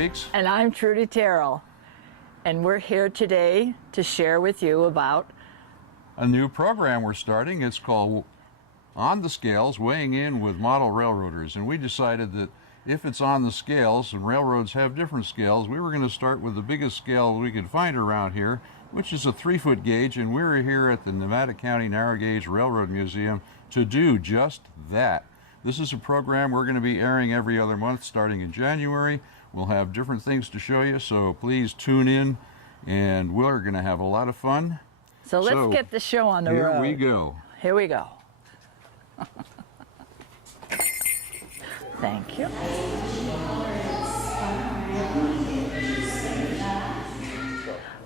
Weeks. And I'm Trudy Terrell. And we're here today to share with you about a new program we're starting. It's called On the Scales, Weighing In with Model Railroaders. And we decided that if it's on the scales, and railroads have different scales, we were going to start with the biggest scale we could find around here, which is a 3-foot gauge. And we're here at the Nevada County Narrow Gauge Railroad Museum to do just that. This is a program we're going to be airing every other month starting in January. We'll have different things to show you, so please tune in, and we're going to have a lot of fun. So let's get the show on the road. Here we go. Here we go. Thank you.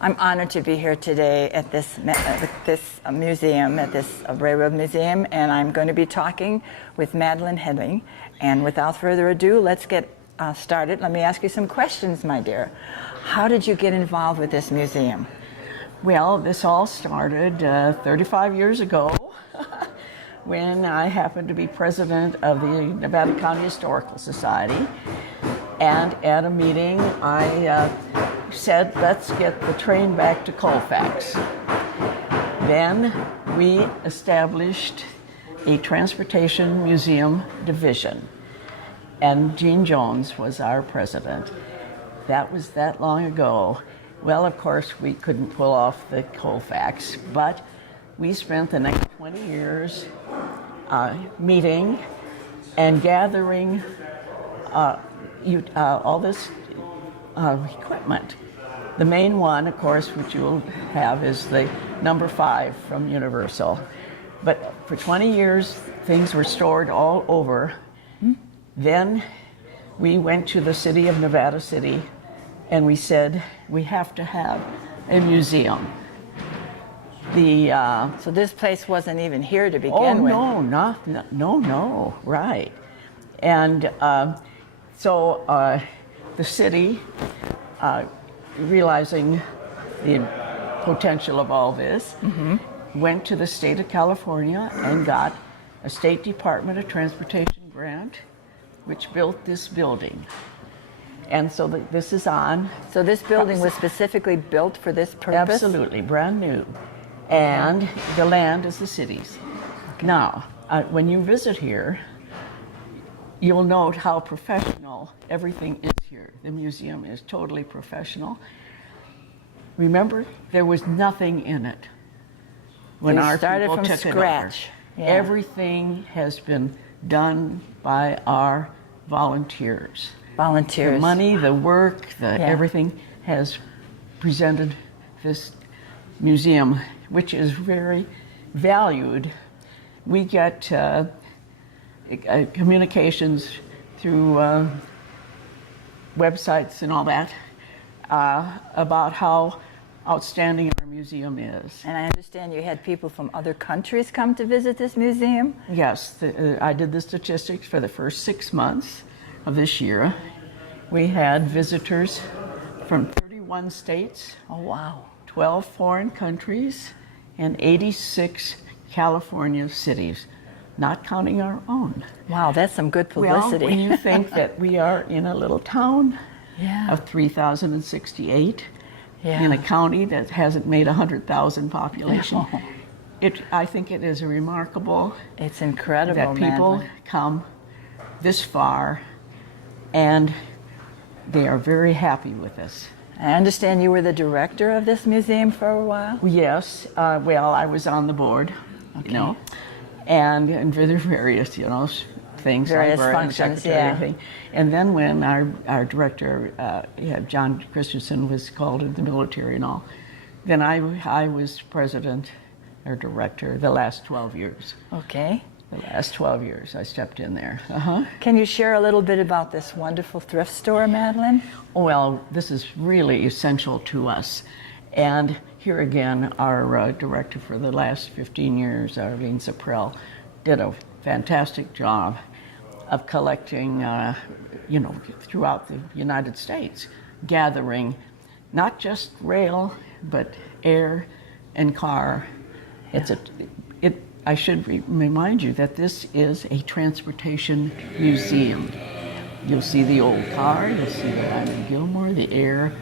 I'm honored to be here today at this museum, at this railroad museum, and I'm going to be talking with Madeline Hedling. And without further ado, let's get started. Let me ask you some questions, my dear. How did you get involved with this museum? Well, this all started 35 years ago when I happened to be president of the Nevada County Historical Society. And at a meeting, I said, let's get the train back to Colfax. Then we established a transportation museum division, and Gene Jones was our president. That was that long ago. Well, of course, we couldn't pull off the Colfax, but we spent the next 20 years meeting and gathering all this equipment. The main one, of course, which you'll have is the number 5 from Universal. But for 20 years, things were stored all over. Then we went to the city of Nevada City and we said, we have to have a museum. So this place wasn't even here to begin with. No, right. And so the city, realizing the potential of all this, went to the state of California and got a State Department of Transportation grant, which built this building. And so this is on. So this building was specifically built for this purpose? Absolutely, brand new. And the land is the city's. Okay. Now, when you visit here, you'll note how professional everything is here. The museum is totally professional. Remember, there was nothing in it when our started people from took scratch. it over. Yeah. Everything has been done by our volunteers. Volunteers. The money, the work, everything has presented this museum, which is very valued. We get communications through websites and all that about how outstanding our museum is. And I understand you had people from other countries come to visit this museum? Yes, I did the statistics for the first 6 months of this year. We had visitors from 31 states. Oh, wow. 12 foreign countries, and 86 California cities, not counting our own. Wow, that's some good publicity. Well, when you think that we are in a little town of 3,068, in a county that hasn't made 100,000 population, I think it is remarkable. It's incredible that people come this far, and they are very happy with us. I understand you were the director of this museum for a while? Yes. Well, I was on the board, and for the various, things. Various functions, everything. And then when our director, John Christensen, was called into the military and all, then I was president or director the last 12 years. Okay. The last 12 years I stepped in there. Can you share a little bit about this wonderful thrift store, Madeline? Well, this is really essential to us. And here again, our director for the last 15 years, Arlene Zaprel, did a fantastic job of collecting, throughout the United States, gathering not just rail, but air and car. I should remind you that this is a transportation museum. You'll see the old car, you'll see the Lyman Gilmore, the air,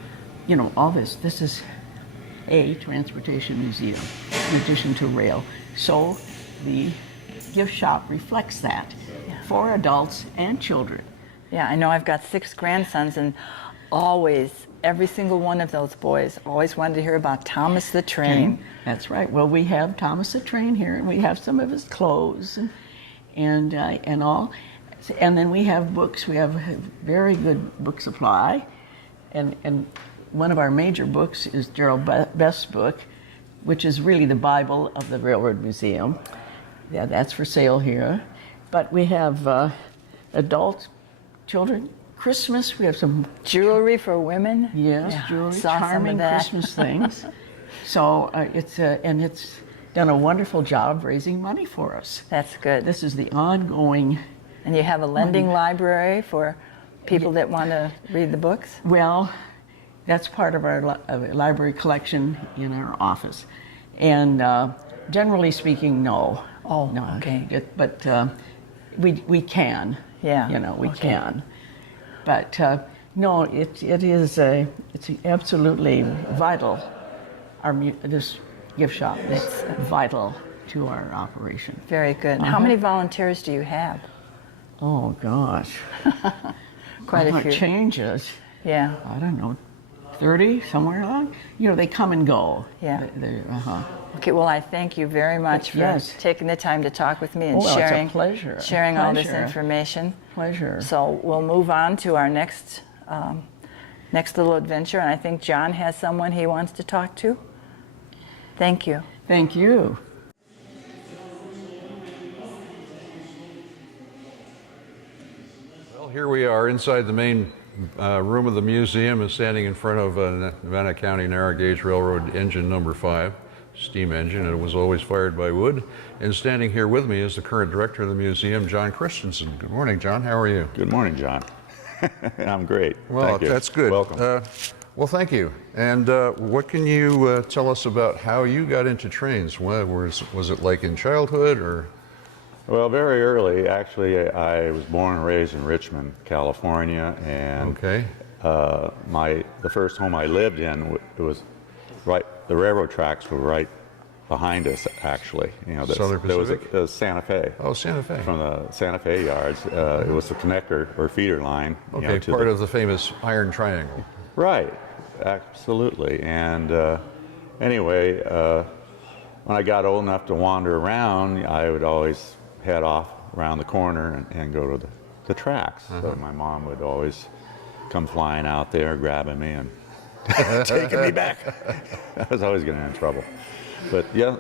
you know, all this. This is a transportation museum in addition to rail. So the gift shop reflects that for adults and children. Yeah, I know I've got 6 grandsons, and always, every single one of those boys always wanted to hear about Thomas the Train. That's right. Well, we have Thomas the Train here, and we have some of his clothes and all. And then we have books. We have a very good book supply. And one of our major books is Gerald Best's book, which is really the Bible of the Railroad Museum. Yeah, that's for sale here. But we have adult, children, Christmas. We have some Jewelry for women. Yes, Yeah, jewelry, saw some of charming that. Christmas things. So it's done a wonderful job raising money for us. That's good. This is the ongoing. And you have a lending library for people that want to read the books? Well, that's part of our library collection in our office, and generally speaking, no. Oh, no. okay. But we can. Yeah, You know, we okay. can. But no, it's absolutely vital. This gift shop is vital to our operation. Very good. How many volunteers do you have? Oh gosh, Quite a It few. changes. Yeah. I don't know, 30 somewhere along. You know, they come and go. Yeah. Uh-huh. Okay, well, I thank you very much for Yes. taking the time to talk with me and Oh, well, it's a sharing, pleasure. sharing all this Pleasure. information. Pleasure. So we'll move on to our next little adventure, and I think John has someone he wants to talk to. Thank you. Thank you. Well, here we are inside the main room of the museum and standing in front of Nevada County Narrow Gauge Railroad engine number 5, steam engine. It was always fired by wood. And standing here with me is the current director of the museum, John Christensen. Good morning, John. How are you? Good morning, John. I'm great. Well, Thank you. that's good. Welcome. Well, thank you. And what can you tell us about how you got into trains? Was it like in childhood or? Well, very early, actually, I was born and raised in Richmond, California, and Okay. the first home I lived in, it was right. The railroad tracks were right behind us, actually. You know, Southern there was Pacific? a Santa Fe. Oh, Santa Fe. From the Santa Fe yards, it was the connector or feeder line. Okay, part of the famous Iron Triangle. Right, absolutely. And anyway, when I got old enough to wander around, I would always head off around the corner and go to the tracks. So my mom would always come flying out there, grabbing me and taking me back. I was always getting in trouble. But yeah,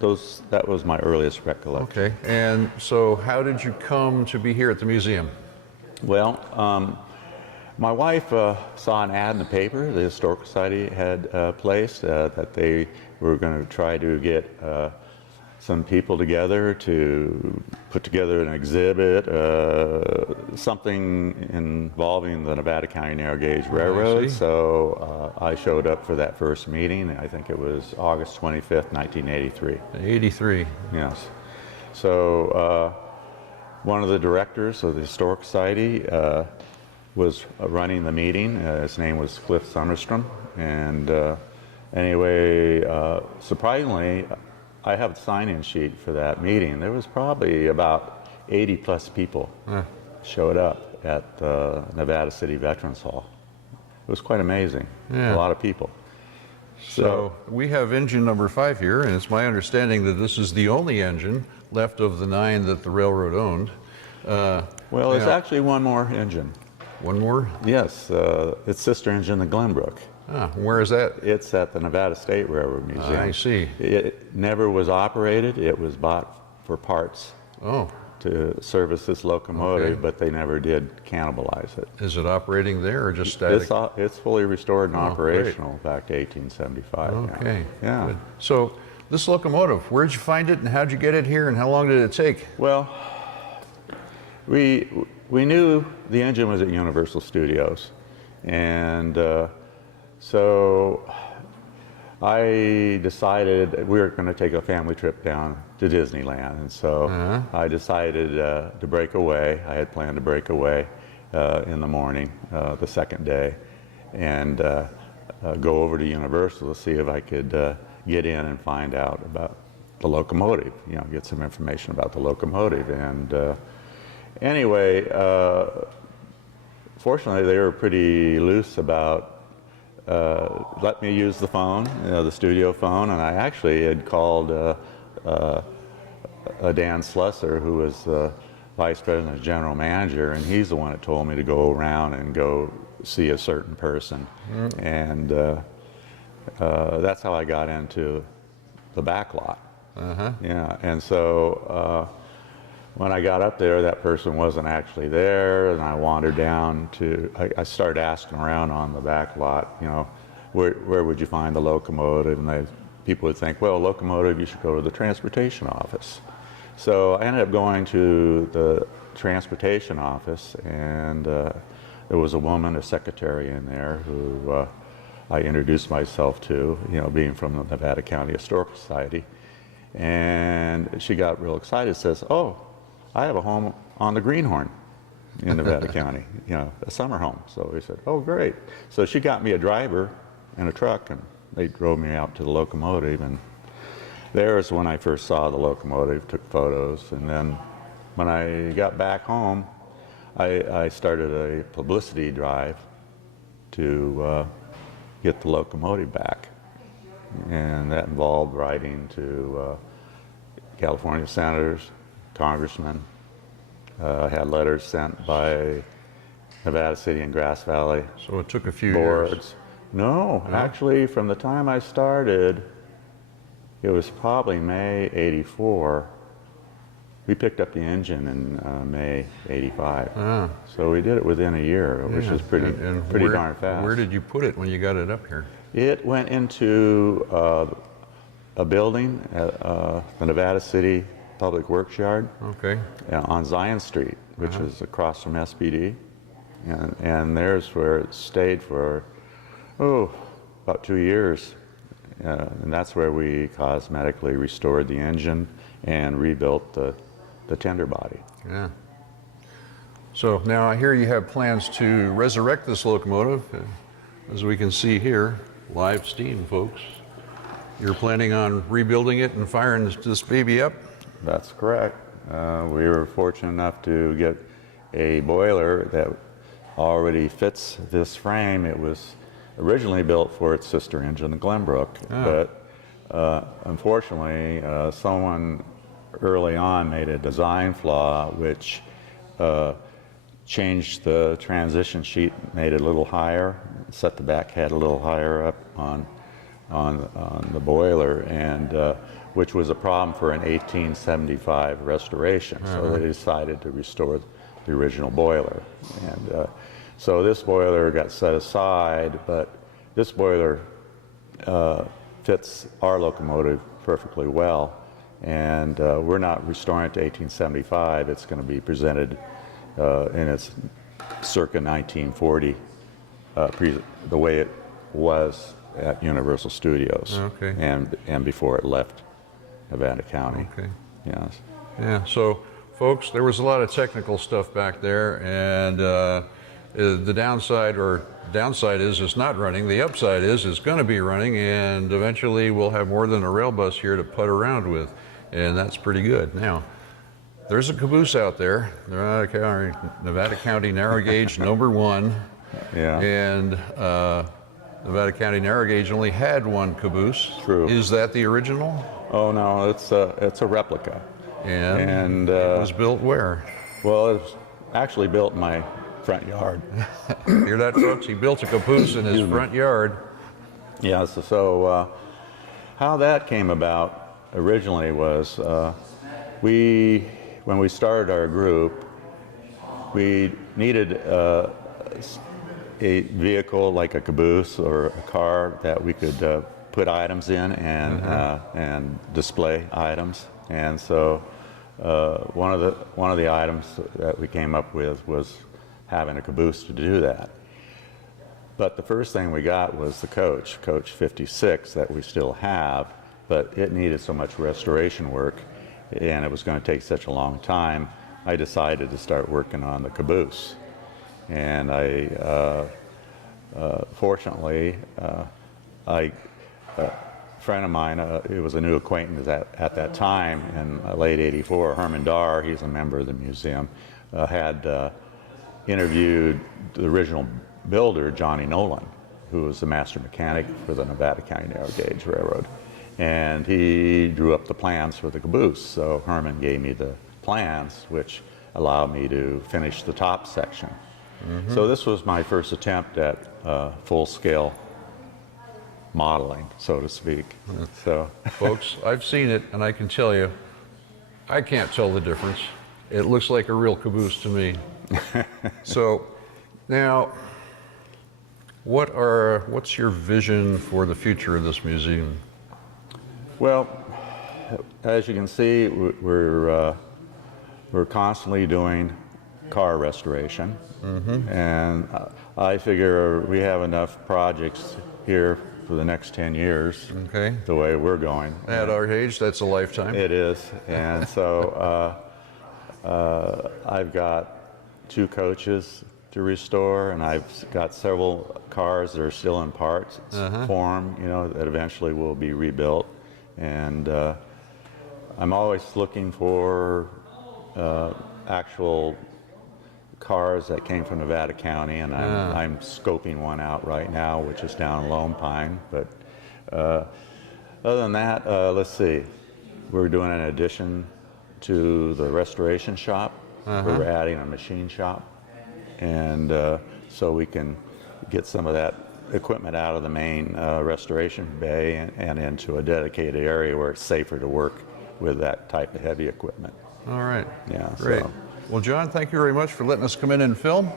that was my earliest recollection. Okay, and so how did you come to be here at the museum? Well, my wife saw an ad in the paper the Historical Society had placed that they were going to try to get some people together to put together an exhibit, something involving the Nevada County Narrow Gauge Railroad. see. So I showed up for that first meeting. I think it was August 25th, 1983. 83. Yes. So one of the directors of the Historic Society was running the meeting. His name was Cliff Sunderstrom. And anyway, surprisingly, I have a sign-in sheet for that meeting. There was probably about 80 plus people showed up at the Nevada City Veterans Hall. It was quite amazing. Yeah. A lot of people. So we have engine number 5 here, and it's my understanding that this is the only engine left of the 9 that the railroad owned. Well, there's yeah. actually one more engine. One more? Yes, its sister engine, the Glenbrook. Ah, where is that? It's at the Nevada State Railroad Museum. I see. It never was operated. It was bought for parts Oh, to service this locomotive, Okay. but they never did cannibalize it. is it operating there or just static? It's fully restored and Oh, operational back to 1875. now. Okay. Yeah. Good. So this locomotive, where'd you find it and how'd you get it here and how long did it take? Well, we knew the engine was at Universal Studios, and so I decided we were going to take a family trip down to Disneyland, and so I decided to break away. I had planned to break away in the morning, the second day, and go over to Universal to see if I could get in and find out about the locomotive, get some information about the locomotive. And anyway, fortunately, they were pretty loose about let me use the phone, the studio phone, and I actually had called Dan Slusser, who was the vice president and general manager, and he's the one that told me to go around and go see a certain person. And that's how I got into the back lot. Yeah, and so when I got up there, that person wasn't actually there, and I wandered down to, I started asking around on the back lot, where would you find the locomotive? And people would think, well, locomotive, you should go to the transportation office. So I ended up going to the transportation office, and there was a woman, a secretary in there, who I introduced myself to, being from the Nevada County Historical Society. And she got real excited, says, oh, I have a home on the Greenhorn in Nevada County, a summer home. So we said, oh, great. So she got me a driver and a truck, and they drove me out to the locomotive. And there's when I first saw the locomotive, took photos. And then when I got back home, I started a publicity drive to get the locomotive back. And that involved writing to California senators, congressmen. I had letters sent by Nevada City and Grass Valley So it took a few boards. years. No, actually, from the time I started, it was probably May '84. We picked up the engine in May '85. So we did it within a year, which is pretty where, darn fast. Where did you put it when you got it up here? It went into a building at the Nevada City Public Works Yard Okay. on Zion Street, which is across from SPD. And there's where it stayed for, about 2 years. And that's where we cosmetically restored the engine and rebuilt the tender body. Yeah. So now I hear you have plans to resurrect this locomotive. As we can see here, live steam, folks. You're planning on rebuilding it and firing this baby up? That's correct. We were fortunate enough to get a boiler that already fits this frame. It was originally built for its sister engine, the Glenbrook, but unfortunately, someone early on made a design flaw which changed the transition sheet, made it a little higher, set the back head a little higher up on the boiler, and which was a problem for an 1875 restoration. So they decided to restore the original boiler. And so this boiler got set aside, but this boiler fits our locomotive perfectly well. And we're not restoring it to 1875. It's going to be presented in its circa 1940, the way it was at Universal Studios. Okay. And before it left Nevada County. Okay. Yes. Yeah, so folks, there was a lot of technical stuff back there, and the downside is it's not running. The upside is it's going to be running, and eventually we'll have more than a rail bus here to putt around with, and that's pretty good. Now, there's a caboose out there, Nevada County Narrow Gauge number 1, Yeah. and Nevada County Narrow Gauge only had one caboose. True. Is that the original? Oh no, it's a replica. And it was built where? Well, it was actually built in my front yard. Hear that, folks? He built a caboose in his front yard. Yeah, so how that came about originally was when we started our group, we needed a vehicle like a caboose or a car that we could put items in and display items. And so one of the items that we came up with was having a caboose to do that. But the first thing we got was the coach 56 that we still have, but it needed so much restoration work and it was going to take such a long time, I decided to start working on the caboose. And fortunately, a friend of mine, it was a new acquaintance at that time in late '84, Herman Darr, he's a member of the museum, had interviewed the original builder, Johnny Nolan, who was the master mechanic for the Nevada County Narrow Gauge Railroad. And he drew up the plans for the caboose. So Herman gave me the plans, which allowed me to finish the top section. So this was my first attempt at full-scale modeling, so to speak. So, Folks, I've seen it, and I can tell you, I can't tell the difference. It looks like a real caboose to me. So, now, what's your vision for the future of this museum? well, as you can see, we're constantly doing car restoration, and I figure we have enough projects here for the next 10 years. Okay. The way we're going. At our age, that's a lifetime. It is, and so I've got 2 coaches to restore, and I've got several cars that are still in parts form, that eventually will be rebuilt. And I'm always looking for actual cars that came from Nevada County, and I'm scoping one out right now, which is down in Lone Pine. But other than that, let's see. We're doing an addition to the restoration shop. We're adding a machine shop, and so we can get some of that equipment out of the main restoration bay and into a dedicated area where it's safer to work with that type of heavy equipment. All right. Yeah, Great. so- Well, John, thank you very much for letting us come in and film.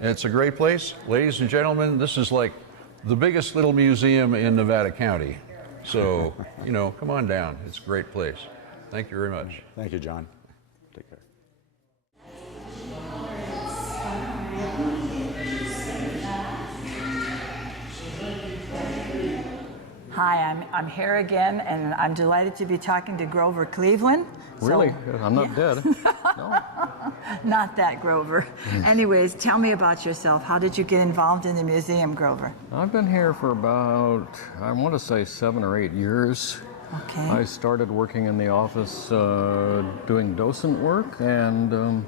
It's a great place. Ladies and gentlemen, this is like the biggest little museum in Nevada County. So, come on down. It's a great place. Thank you very much. Thank you, John. Take care. Hi, I'm here again, and I'm delighted to be talking to Grover Cleveland. Really? I'm not dead. No. Not that Grover. Anyways, tell me about yourself. How did you get involved in the museum, Grover? I've been here for about, I want to say 7 or 8 years. Okay. I started working in the office doing docent work, and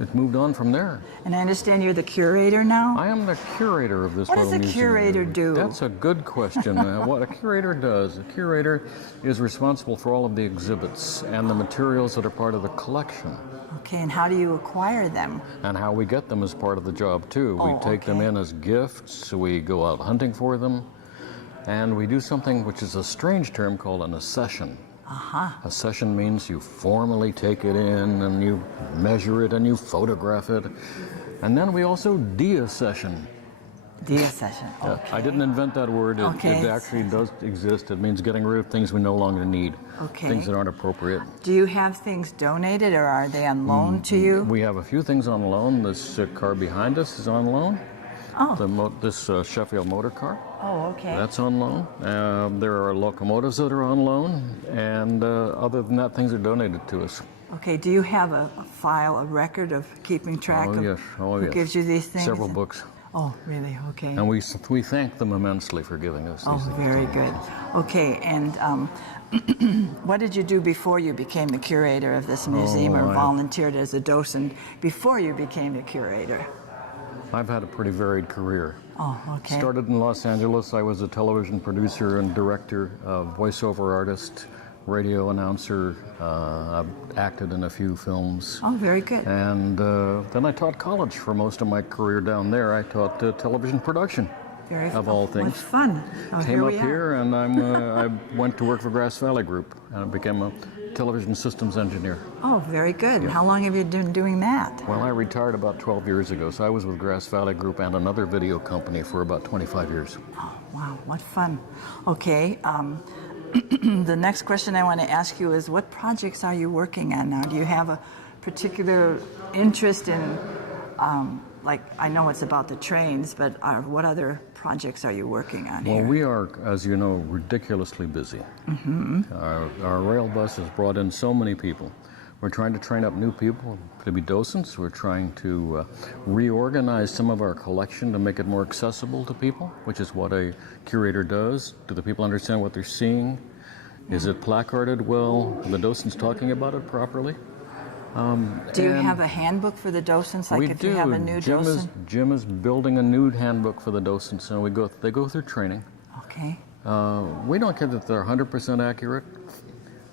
it moved on from there. And I understand you're the curator now? I am the curator of this What does little a museum. curator do? That's a good question. What a curator does, a curator is responsible for all of the exhibits and the materials that are part of the collection. Okay, and how do you acquire them? And how we get them is part of the job too. Oh, We take them okay. in as gifts, we go out hunting for them, and we do something which is a strange term called an accession. A session means you formally take it in and you measure it and you photograph it. And then we also deaccession. Deaccession. Okay. I didn't invent that word. Okay. It actually does exist. It means getting rid of things we no longer need, Okay. things that aren't appropriate. Do you have things donated, or are they on loan to you? We have a few things on loan. This car behind us is on loan. Oh. This Sheffield motor car. Oh, okay. That's on loan. There are locomotives that are on loan, and other than that, things are donated to us. Okay, do you have a file, a record of keeping track of who gives you these things? Several books. Oh, really? Okay. And we thank them immensely for giving us Oh, these things. very good. Okay, and what did you do before you became the curator of this museum, or volunteered as a docent before you became the curator? I've had a pretty varied career. Oh, okay. Started in Los Angeles. I was a television producer and director, voiceover artist, radio announcer. I've acted in a few films. Oh, very good. And then I taught college for most of my career down there. I taught television production, Very of all things. What fun. Oh, Came up we are. here, and I went to work for Grass Valley Group, and I became a television systems engineer. Oh, very good. And how long have you been doing that? Well, I retired about 12 years ago, so I was with Grass Valley Group and another video company for about 25 years. Oh, wow, what fun. Okay, the next question I want to ask you is, what projects are you working on now? Do you have a particular interest in, like, I know it's about the trains, but what other projects are you working on Well, here? we are, as you know, ridiculously busy. Our rail bus has brought in so many people. We're trying to train up new people to be docents. We're trying to reorganize some of our collection to make it more accessible to people, which is what a curator does. Do the people understand what they're seeing? Is it placarded well? Are the docents talking about it properly? Do you have a handbook for the docents? Like We if do. you have a new docent? Jim is building a new handbook for the docents, and they go through training. Okay. We don't care that they're 100% accurate,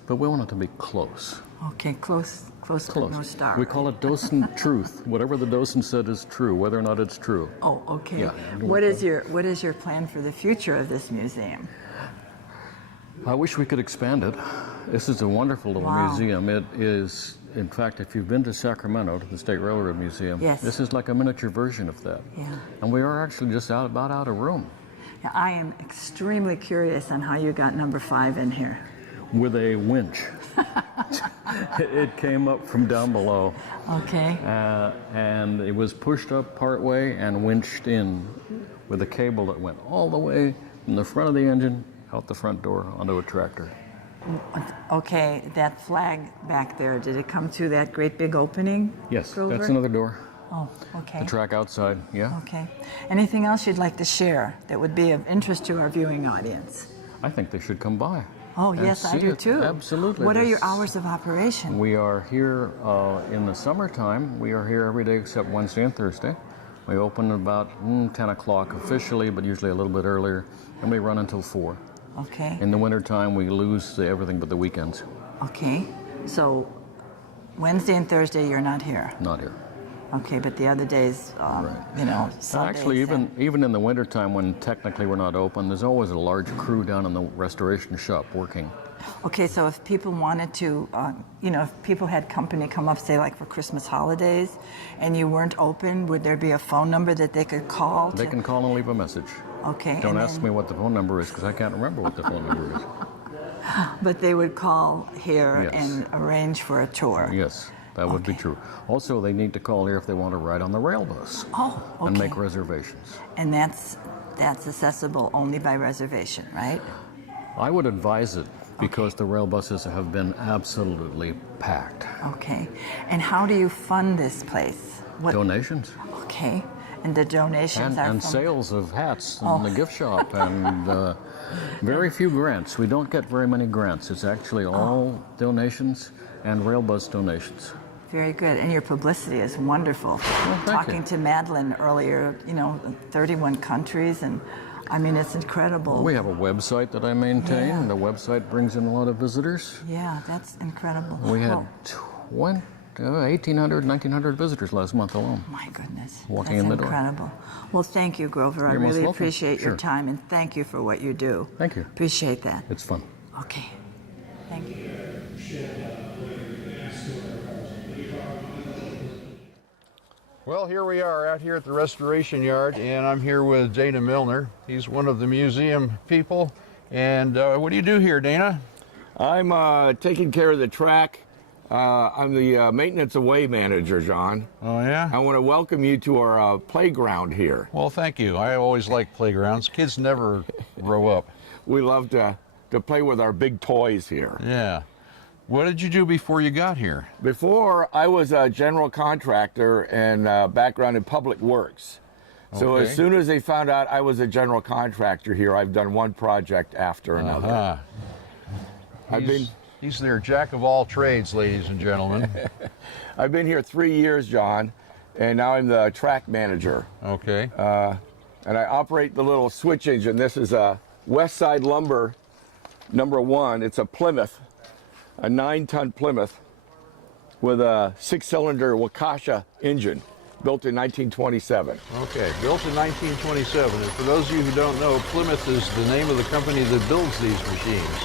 but we want it to be close. Okay, close but no star. We call it docent truth. Whatever the docent said is true, whether or not it's true. Oh, okay. Yeah. What is your plan for the future of this museum? I wish we could expand it. This is a wonderful little Wow. museum. It is, in fact, if you've been to Sacramento, to the State Railroad Museum, Yes. this is like a miniature version of that. Yeah. And we are actually just about out of room. Now, I am extremely curious on how you got number 5 in here. With a winch. It came up from down below, Okay. and it was pushed up part way and winched in with a cable that went all the way from the front of the engine out the front door onto a tractor. Okay, that flag back there, did it come through that great big opening? Yes, Grover? that's another door. Oh, okay. The track outside, yeah. Okay. Anything else you'd like to share that would be of interest to our viewing audience? I think they should come by. Oh, and yes, I see do it. too. Absolutely. What are your This- hours of operation? We are here in the summertime. We are here every day except Wednesday and Thursday. We open about 10 o'clock officially, but usually a little bit earlier, and we run until 4. Okay. In the wintertime, we lose everything but the weekends. Okay. So Wednesday and Thursday you're not here. Not here. Okay, but the other days, Sundays. Actually, even in the wintertime when technically we're not open, there's always a large crew down in the restoration shop working. Okay, so if people wanted to, if people had company come up, say like for Christmas holidays, and you weren't open, would there be a phone number that they could call? They can call and leave a message. Okay. Don't and ask then- me what the phone number is because I can't remember what the phone number is. But they would call here Yes. and arrange for a tour. Yes, that would be Okay. true. Also, they need to call here if they want to ride on the rail bus Oh, okay. and make reservations. And that's accessible only by reservation, right? I would advise it because the rail buses have been absolutely packed. Okay. And how do you fund this place? What? Donations Okay. And the donations are and from sales of hats in Oh. the gift shop and very few grants. We don't get very many grants. It's actually all donations and rail bus donations. Very good. And your publicity is wonderful. thank Talking you. to Madeline earlier, 31 countries, and I mean, it's incredible. We have a website that I maintain. Yeah. The website brings in a lot of visitors. Yeah, that's incredible. We had Oh, 1,800, 1,900 visitors last month alone. my goodness. Walking That's in the door. incredible. Well, thank you, Grover. I You're most really welcome. appreciate your Sure. time, and thank you for what you do. Thank you. Appreciate that. It's fun. Okay. Thank you. Well, here we are out here at the Restoration Yard, and I'm here with Dana Milner. He's one of the museum people. And what do you do here, Dana? I'm taking care of the track. I'm the maintenance away manager, John. Oh, yeah? I want to welcome you to our playground here. Well, thank you. I always like playgrounds. Kids never grow up. We love to play with our big toys here. Yeah. What did you do before you got here? Before, I was a general contractor and background in public works. So Okay. as soon as they found out I was a general contractor here, I've done one project after another. Uh-huh. I've been He's their jack of all trades, ladies and gentlemen. I've been here 3 years, John, and now I'm the track manager. Okay. And I operate the little switch engine. This is a West Side Lumber #1. It's a Plymouth, a 9-ton Plymouth with a 6-cylinder Waukesha engine built in 1927. Okay, built in 1927. And for those of you who don't know, Plymouth is the name of the company that builds these machines.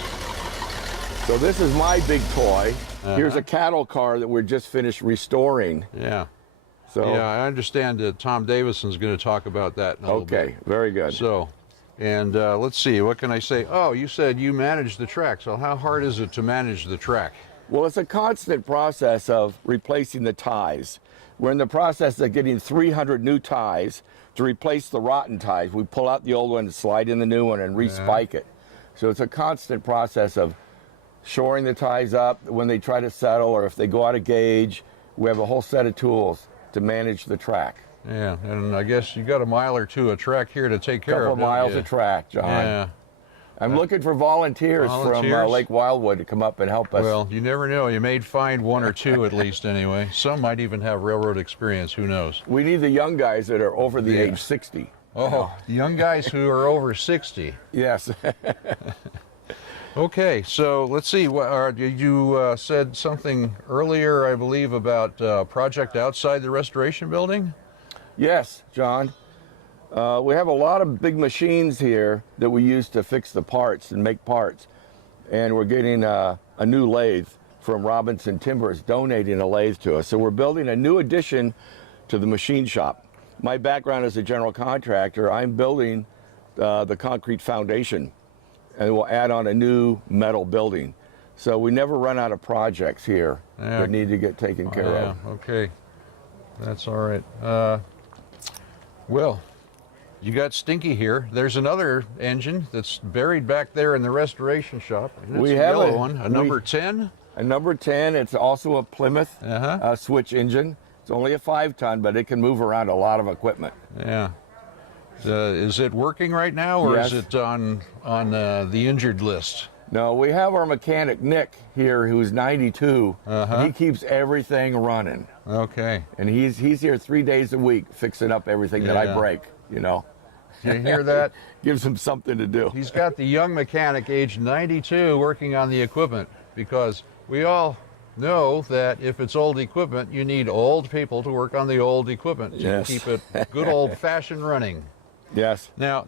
So this is my big toy. Here's a cattle car that we're just finished restoring. Yeah. So Yeah, I understand that Tom Davison's going to talk about that in a little bit. okay, very good. So, and let's see, what can I say? Oh, you said you manage the track. So how hard is it to manage the track? Well, it's a constant process of replacing the ties. We're in the process of getting 300 new ties to replace the rotten ties. We pull out the old one, slide in the new one, and respike it. So it's a constant process of shoring the ties up when they try to settle or if they go out of gauge. We have a whole set of tools to manage the track. Yeah, and I guess you got a mile or two of track here to take care Couple of. of miles don't of you? track, John. Yeah. I'm looking for volunteers from Volunteers? Lake Wildwood to come up and help us. Well, you never know. You may find one or two at least anyway. Some might even have railroad experience. Who knows? We need the young guys that are over the Yeah. age 60. Oh, the young guys who are over 60. Yes. Okay, so let's see. You said something earlier, I believe, about project outside the restoration building? Yes, John. We have a lot of big machines here that we use to fix the parts and make parts. And we're getting a new lathe from Robinson Timbers, donating a lathe to us. So we're building a new addition to the machine shop. My background as a general contractor, I'm building the concrete foundation, and we'll add on a new metal building. So we never run out of projects here Yeah. that need to get taken care Yeah, of. okay. That's all right. Well, you got Stinky here. There's another engine that's buried back there in the restoration shop. And it's We a have yellow a- one, a we- number 10. A number 10, it's also a Plymouth Uh-huh. switch engine. It's only a 5-ton, but it can move around a lot of equipment. Yeah. Is it working right now, or is Yes. it on the injured list? No, we have our mechanic, Nick, here, who's 92. Uh-huh. He keeps everything running. Okay. And he's here 3 days a week fixing up everything that I Yeah. break, you know. You hear that? Gives him something to do. He's got the young mechanic, age 92, working on the equipment, because we all know that if it's old equipment, you need old people to work on the old equipment to Yes. keep it good old-fashioned running. Yes. Now,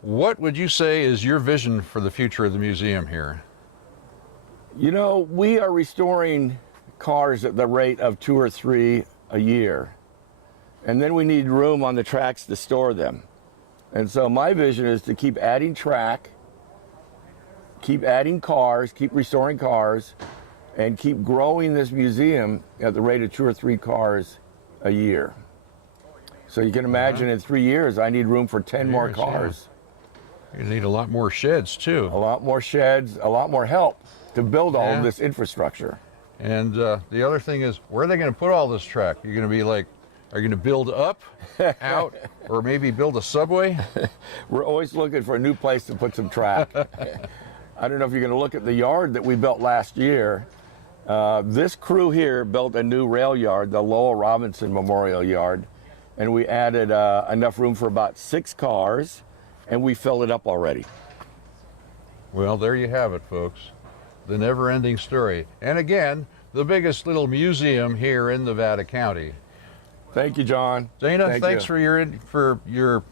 what would you say is your vision for the future of the museum here? You know, we are restoring cars at the rate of 2 or 3 a year. And then we need room on the tracks to store them. And so my vision is to keep adding track, keep adding cars, keep restoring cars, and keep growing this museum at the rate of 2 or 3 cars a year. So you can imagine in 3 years, I need room for 10 more Years, yeah. cars. You need a lot more sheds, too. A lot more sheds, a lot more help to build all Yeah. of this infrastructure. And the other thing is, where are they going to put all this track? You're going to be like, are you going to build up, out, or maybe build a subway? We're always looking for a new place to put some track. I don't know if you're going to look at the yard that we built last year. This crew here built a new rail yard, the Lowell Robinson Memorial Yard, and we added enough room for about 6 cars, and we filled it up already. Well, there you have it, folks. The never-ending story. And again, the biggest little museum here in Nevada County. Thank you, John. Dana, Thank thanks you. for your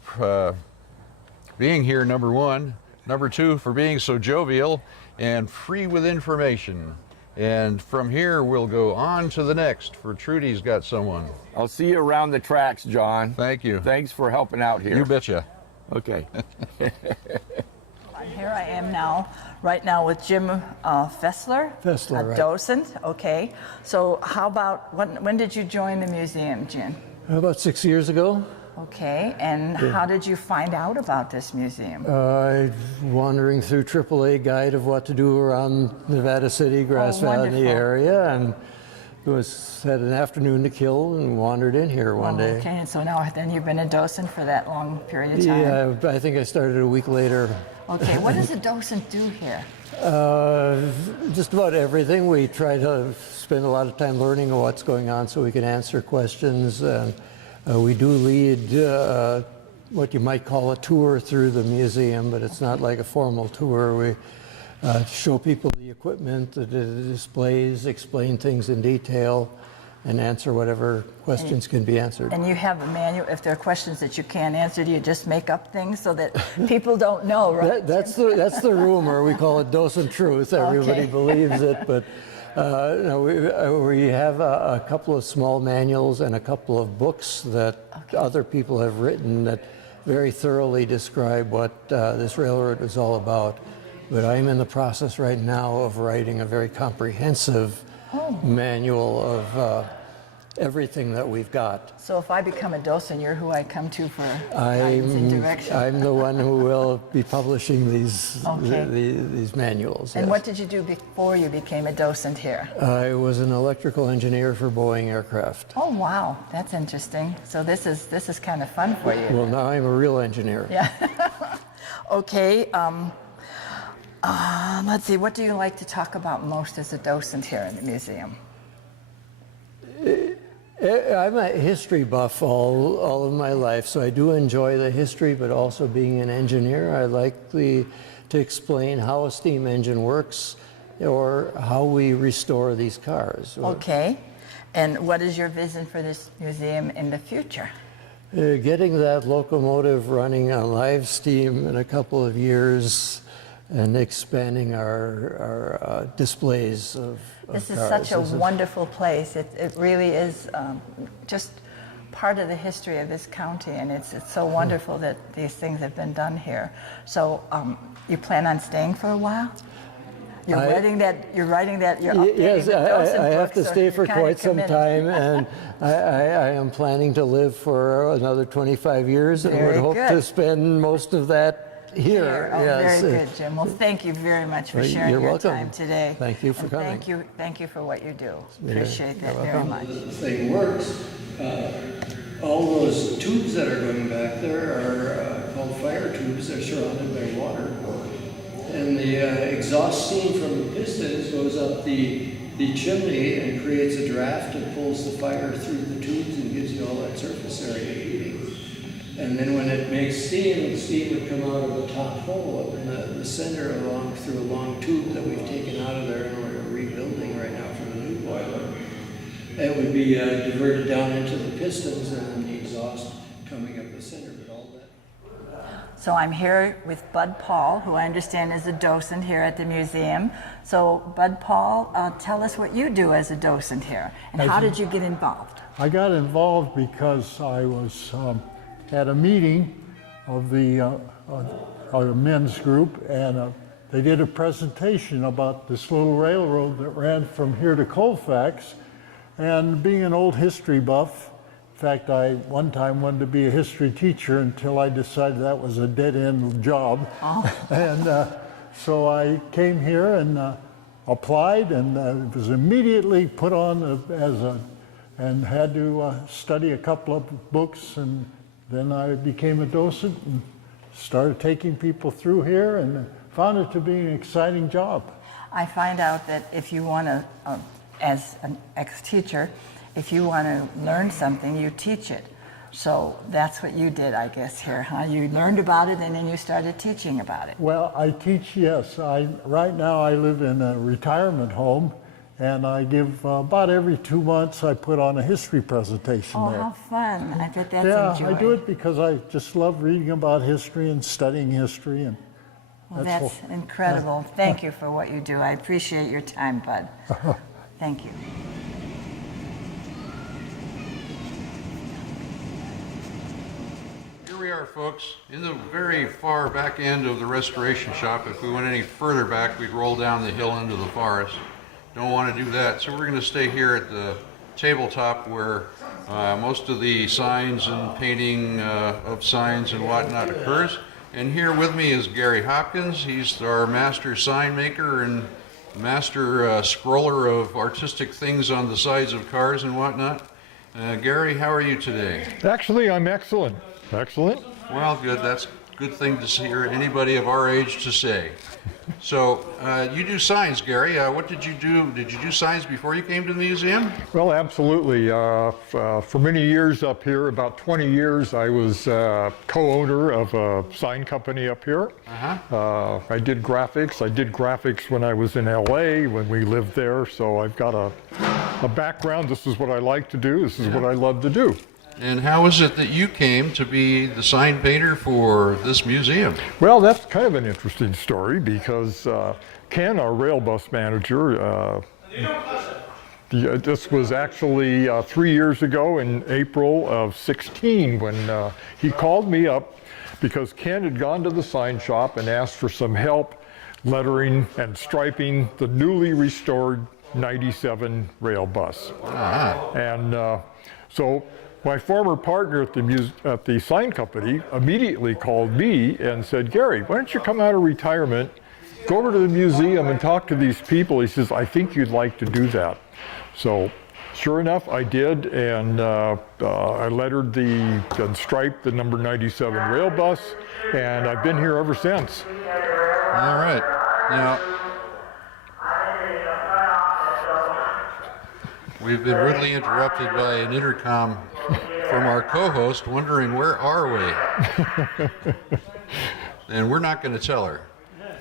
being here, number one. Number two, for being so jovial and free with information. And from here, we'll go on to the next, for Trudy's got someone. I'll see you around the tracks, John. Thank you. Thanks for helping out here. You betcha. Okay. Here I am now, right now with Jim Fessler. Fessler, a right. docent. Okay. So how about, when did you join the museum, Jim? About 6 years ago, Okay. And how did you find out about this museum? wandering through AAA guide of what to do around Nevada City, Grass Valley wonderful. area, and had an afternoon to kill and wandered in here one day. Okay. And so now then you've been a docent for that long period of time. Yeah, I think I started a week later. Okay. What does a docent do here? Just about everything. We try to spend a lot of time learning what's going on so we can answer questions. And we do lead what you might call a tour through the museum, but it's not like a formal tour. We show people the equipment that it displays, explain things in detail, and answer whatever questions can be answered. And you have a manual. If there are questions that you can't answer, do you just make up things so that people don't know, right? That's the rumor. We call it docent truth. Everybody Okay. believes it, but no, we have a couple of small manuals and a couple of books that other people have written that very thoroughly describe what this railroad is all about. But I'm in the process right now of writing a very comprehensive manual of everything that we've got. So if I become a docent, you're who I come to for guidance and direction. I'm the one who will be publishing these Okay. these manuals. And yes. what did you do before you became a docent here? I was an electrical engineer for Boeing Aircraft. Oh wow, that's interesting. So this is kind of fun for you. Well, now I'm a real engineer. Yeah. Okay. Let's see. What do you like to talk about most as a docent here in the museum? I'm a history buff all of my life, so I do enjoy the history, but also being an engineer, I like to explain how a steam engine works or how we restore these cars. Okay. And what is your vision for this museum in the future? Getting that locomotive running on live steam in a couple of years and expanding our displays of This is cars. such a This is- wonderful place. It really is just part of the history of this county, and it's so wonderful that these things have been done here. So you plan on staying for a while? You're I- writing that. You're updating Yes, the docent I have book, to so stay you're for kinda quite some committed. time, and I am planning to live for another 25 years and would Very hope good. to spend most of that here. Oh, Yes. very good, Jim. Well, thank you very much for Well, sharing you're your welcome. time today. Thank you for And coming. Thank you for what you do. You're Appreciate that very welcome. much. Thing works. All those tubes that are going back there are called fire tubes. They're surrounded by water. And the exhaust steam from the pistons goes up the chimney and creates a draft and pulls the fire through the tubes and gives you all that surface area heating. And then when it makes steam, the steam would come out of the top hole up in the center through a long tube that we've taken out of there and we're rebuilding right now for the new boiler. It would be diverted down into the pistons and then the exhaust coming up the center, but all that. So I'm here with Bud Paul, who I understand is a docent here at the museum. So Bud Paul, tell us what you do as a docent here, and how did you get involved? I got involved because I was at a meeting of the our men's group, and they did a presentation about this little railroad that ran from here to Colfax. And being an old history buff, in fact, I one time wanted to be a history teacher until I decided that was a dead-end job. And so I came here and applied, and was immediately put on and had to study a couple of books, and then I became a docent and started taking people through here, and found it to be an exciting job. I find out that if you want to, as an ex-teacher, if you want to learn something, you teach it. So that's what you did, I guess, here, huh? You learned about it and then you started teaching about it. Well, I teach, yes. Right now I live in a retirement home, and I give about every 2 months I put on a history presentation Oh, there. how fun. I bet that's Yeah, enjoying. I do it because I just love reading about history and studying history, and Well, that's that's incredible. Thank you for what you do. I appreciate your time, Bud. Thank you. Here we are, folks, in the very far back end of the restoration shop. If we went any further back, we'd roll down the hill into the forest. Don't want to do that, so we're going to stay here at the tabletop where most of the signs and painting of signs and whatnot occurs. And here with me is Gary Hopkins. He's our master sign maker and master scroller of artistic things on the sides of cars and whatnot. Gary, how are you today? actually I'm excellent. Excellent. Well, good. That's a good thing to hear anybody of our age to say. So, you do signs, Gary. What did you do? Did you do signs before you came to the museum? Well, absolutely. For many years up here, about 20 years, I was co-owner of a sign company up here. I did graphics. I did graphics when I was in LA, when we lived there. So I've got a background. This is what I like to do. This is what I love to do. And how is it that you came to be the sign painter for this museum? Well, that's kind of an interesting story because Ken, our rail bus manager, this was actually 3 years ago in April of 16 when he called me up because Ken had gone to the sign shop and asked for some help lettering and striping the newly restored 97 rail bus. And so my former partner at the sign company immediately called me and said, Gary, why don't you come out of retirement, go over to the museum and talk to these people. He says, I think you'd like to do that. So sure enough, I did, and I lettered and striped the number 97 rail bus, and I've been here ever since. All right. Now, we've been rudely interrupted by an intercom from our co-host wondering, where are we? And we're not going to tell her.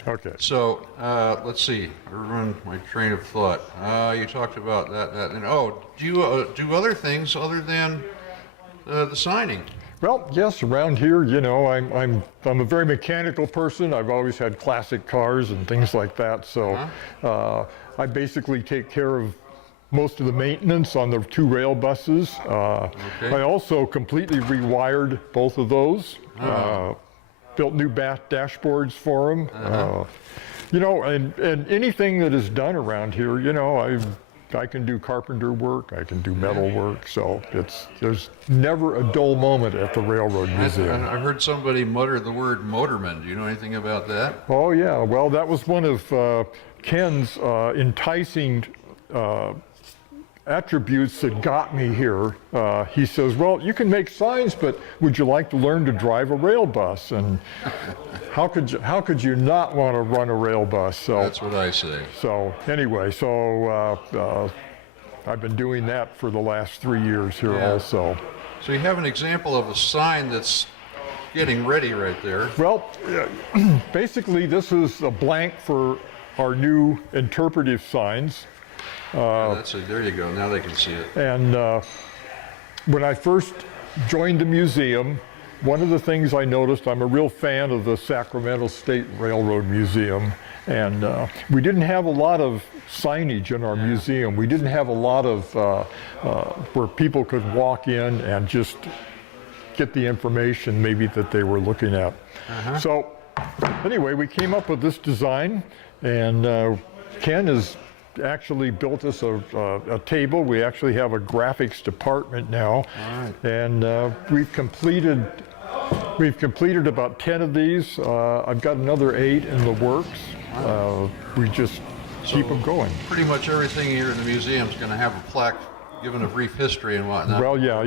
Okay. So let's see. I run my train of thought. You talked about that, and do you do other things other than the signing? Well, yes, around here, you know, I'm a very mechanical person. I've always had classic cars and things like that. So I basically take care of most of the maintenance on the 2 rail buses. I also completely rewired both of those. Built new dashboards for them. You know, and anything that is done around here, you know, I can do carpenter work, I can do metal work, so there's never a dull moment at the Railroad Museum. I heard somebody mutter the word motorman. Do you know anything about that? Oh yeah, well that was one of Ken's enticing attributes that got me here. He says, well, you can make signs, but would you like to learn to drive a rail bus? And how could you not want to run a rail bus? So that's what I say. So anyway, I've been doing that for the last 3 years here also. So you have an example of a sign that's getting ready right there. Well, basically this is a blank for our new interpretive signs. That's it. There you go. Now they can see it. And when I first joined the museum, one of the things I noticed, I'm a real fan of the Sacramento State Railroad Museum, and we didn't have a lot of signage in our museum. We didn't have a lot of where people could walk in and just get the information maybe that they were looking at. So anyway, we came up with this design, and Ken has actually built us a table. We actually have a graphics department now, and we've completed about 10 of these. I've got another 8 in the works. We just keep them going. Pretty much everything here in the museum is going to have a plaque giving a brief history and whatnot. Well, yeah,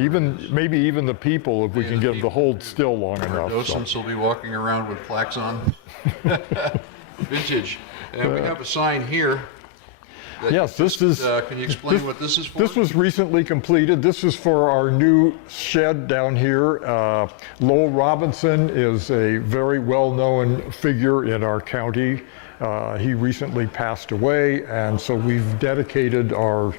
maybe even the people, if we can get them to hold still long enough. Docents will be walking around with plaques on. Vintage. And we have a sign here. Yes, this is. Can you explain what this is for? This was recently completed. This is for our new shed down here. Lowell Robinson is a very well-known figure in our county. He recently passed away, and so we've dedicated our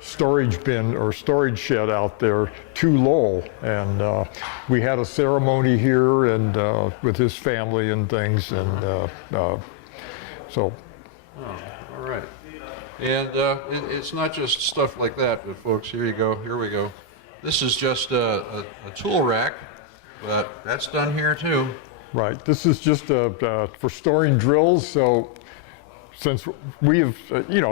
storage bin or storage shed out there to Lowell. And we had a ceremony here and with his family and things, and so. Oh, all right. And it's not just stuff like that, but folks, here you go. Here we go. This is just a tool rack, but that's done here too. Right. This is just for storing drills. So since we have,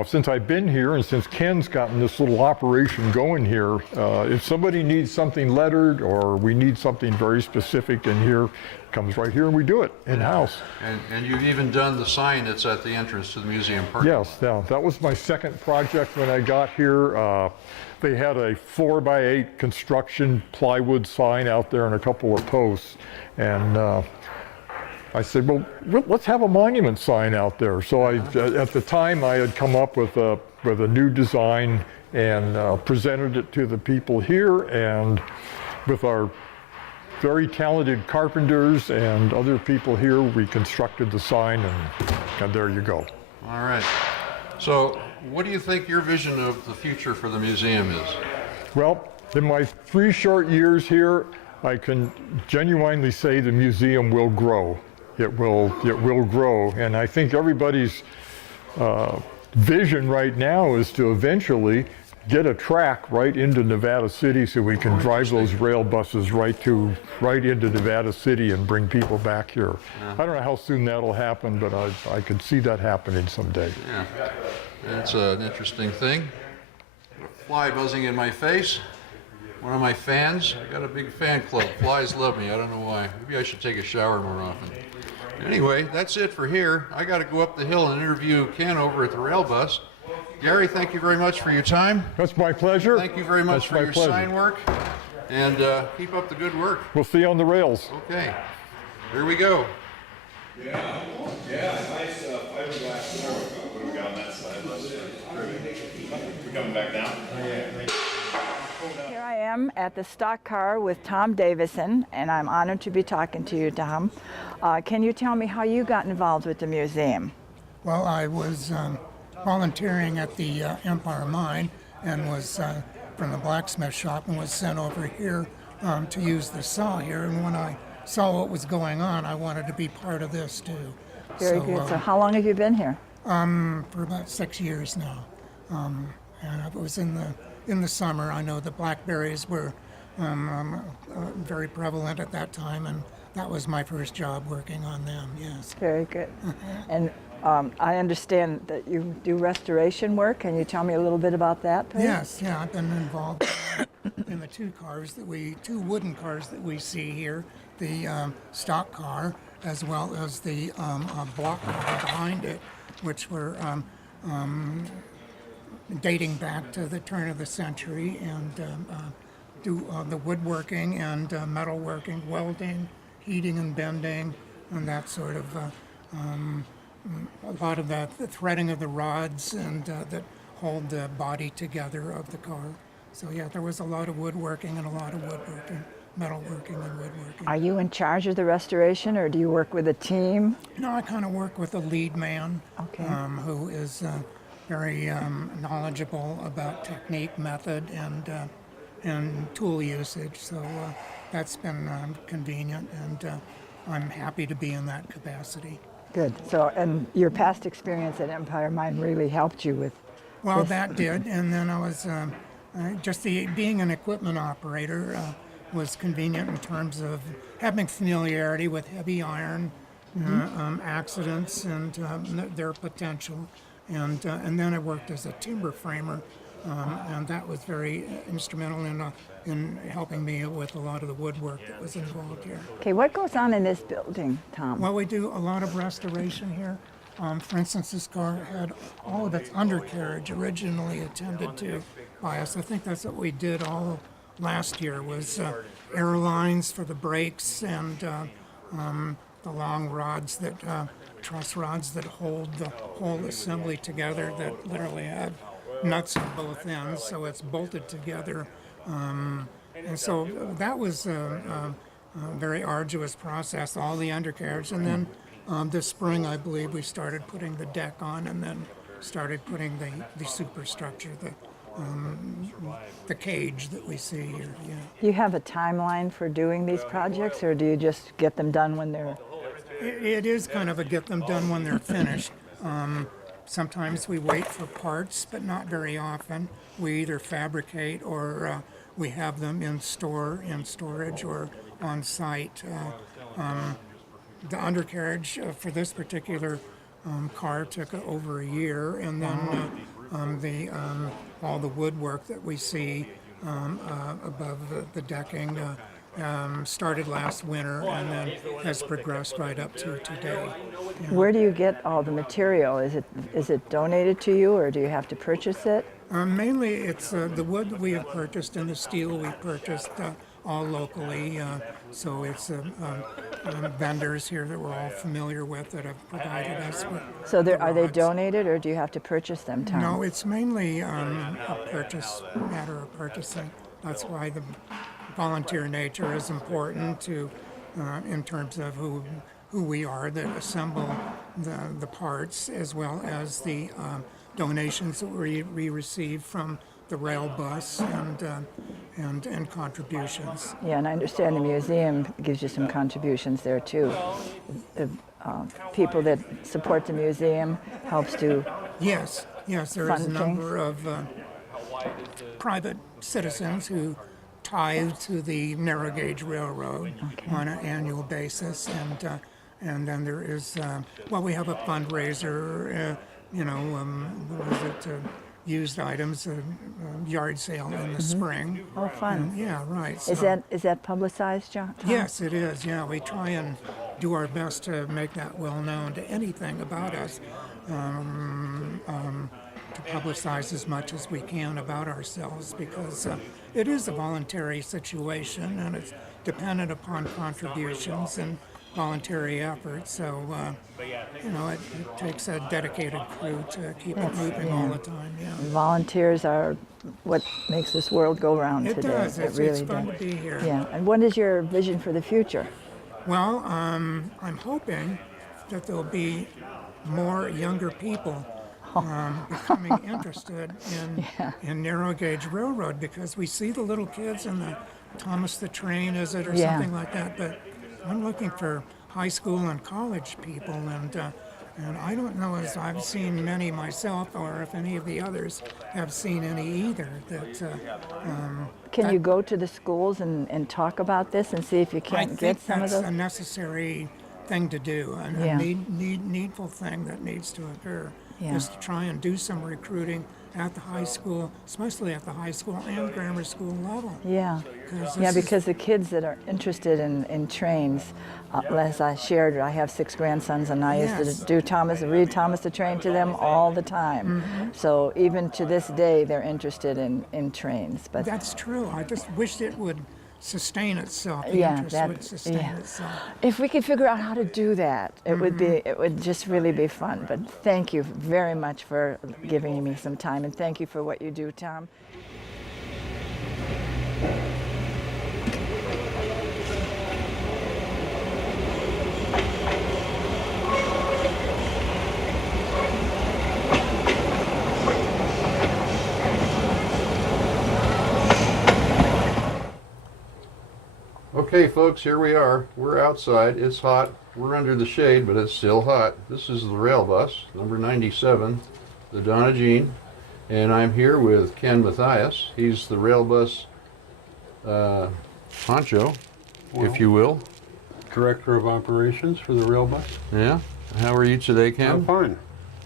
since I've been here and since Ken's gotten this little operation going here, if somebody needs something lettered or we need something very specific in here, it comes right here and we do it in-house. And you've even done the sign that's at the entrance to the museum park. Yes, yeah, that was my second project when I got here. They had a 4x8 construction plywood sign out there and a couple of posts. And I said, well, let's have a monument sign out there. So at the time, I had come up with a new design and presented it to the people here. And with our very talented carpenters and other people here, we constructed the sign, and there you go. All right. So what do you think your vision of the future for the museum is? Well, in my 3 short years here, I can genuinely say the museum will grow. It will grow, and I think everybody's vision right now is to eventually get a track right into Nevada City so we can drive those rail buses right into Nevada City and bring people back here. I don't know how soon that'll happen, but I could see that happening someday. Yeah, that's an interesting thing. A fly buzzing in my face. One of my fans. I got a big fan club. Flies love me. I don't know why. Maybe I should take a shower more often. Anyway, that's it for here. I got to go up the hill and interview Ken over at the rail bus. Gary, thank you very much for your time. That's my pleasure. Thank you very much That's for my your pleasure. sign work. And keep up the good work. We'll see you on the rails. Okay. Here we go. Yeah, nice fiberglass door. What do we got on that side? We're coming back down? Here I am at the stock car with Tom Davison, and I'm honored to be talking to you, Tom. Can you tell me how you got involved with the museum? Well, I was volunteering at the Empire Mine and was from the blacksmith shop and was sent over here to use the saw here. And when I saw what was going on, I wanted to be part of this too. Very good. So how long have you been here? For about 6 years now. And it was in the summer. I know the blackberries were very prevalent at that time, and that was my first job working on them, yes. Very good. And I understand that you do restoration work. Can you tell me a little bit about that, please? Yes, yeah, I've been involved in the two wooden cars that we see here, the stock car as well as the block car behind it, which were dating back to the turn of the century, and do the woodworking and metalworking, welding, heating and bending, and that sort of a lot of the threading of the rods and that hold the body together of the car. So yeah, there was a lot of woodworking and a lot of woodworking, metalworking and woodworking. Are you in charge of the restoration, or do you work with a team? No, I kind of work with a lead man, Okay. who is very knowledgeable about technique, method, and tool usage. So that's been convenient, and I'm happy to be in that capacity. Good. So, and your past experience at Empire Mine really helped you with. Well, that did, and then I was being an equipment operator was convenient in terms of having familiarity with heavy iron, accidents, and their potential. And then I worked as a timber framer, and that was very instrumental in helping me with a lot of the woodwork that was involved here. Okay, what goes on in this building, Tom? Well, we do a lot of restoration here. For instance, this car had all of its undercarriage originally attended to by us. I think that's what we did all last year, was air lines for the brakes and the long rods that truss rods that hold the whole assembly together, that literally have nuts on both ends, so it's bolted together. And so that was a very arduous process, all the undercarriage. And then this spring, I believe, we started putting the deck on, and then started putting the superstructure, the cage that we see here. Yeah. Do you have a timeline for doing these projects, or do you just get them done when they're... It is kind of a get them done when they're finished. Sometimes we wait for parts, but not very often. We either fabricate or we have them in storage or on site. The undercarriage for this particular car took over a year, and then all the woodwork that we see above the decking started last winter and then has progressed right up to today. Yeah. Where do you get all the material? Is it donated to you, or do you have to purchase it? Mainly it's the wood that we have purchased and the steel we purchased all locally. So it's vendors here that we're all familiar with that have provided us with. So are they rods. donated, or do you have to purchase them, Tom? No, it's mainly a matter of purchasing. That's why the volunteer nature is important to, in terms of who we are that assemble the parts, as well as the donations that we receive from the rail bus and contributions. Yeah, and I understand the museum gives you some contributions there too. The people that support the museum helps to... Yes, there is a Fund number of private citizens who tithe to the narrow gauge railroad on an annual basis, and then there is we have a fundraiser, what is it, used items, yard sale in the spring. Oh, fun. Yeah, right. Is that publicized, John? Tom? Yes, it is. Yeah, we try and do our best to make that well known to anything about us, to publicize as much as we can about ourselves, because it is a voluntary situation and it's dependent upon contributions and voluntary effort. So, it takes a dedicated crew to keep it moving all the time. Yeah. Volunteers are what makes this world go round It today. does. It It's really fun does. to be here. Yeah. And what is your vision for the future? Well, I'm hoping that there'll be more younger people becoming interested in narrow gauge railroad, because we see the little kids in the Thomas the Train, is it, or something like that. But I'm looking for high school and college people, and I don't know as I've seen many myself, or if any of the others have seen any either. Can you go to the schools and talk about this and see if you can't get some of that's those? a necessary thing to do, and a needful thing that needs to occur, is to try and do some recruiting at the high school, especially at the high school and grammar school level. Yeah. 'Cause Yeah, this is- because the kids that are interested in trains, as I shared, I have 6 grandsons, and I used Yes. to read Thomas the Train to them all the time. So even to this day, they're interested in trains. But That's true. I just wished it would sustain itself. The Yeah, interest that- would sustain yeah. itself. if we could figure out how to do that, it would just really be fun. But thank you very much for giving me some time, and thank you for what you do, Tom. Okay, folks, here we are. We're outside. It's hot. We're under the shade, but it's still hot. This is the rail bus, number 97, the Donna Jean, and I'm here with Ken Mathias. He's the rail bus honcho, if you will. Director of Operations for the rail bus. Yeah. How are you today, Ken? I'm fine.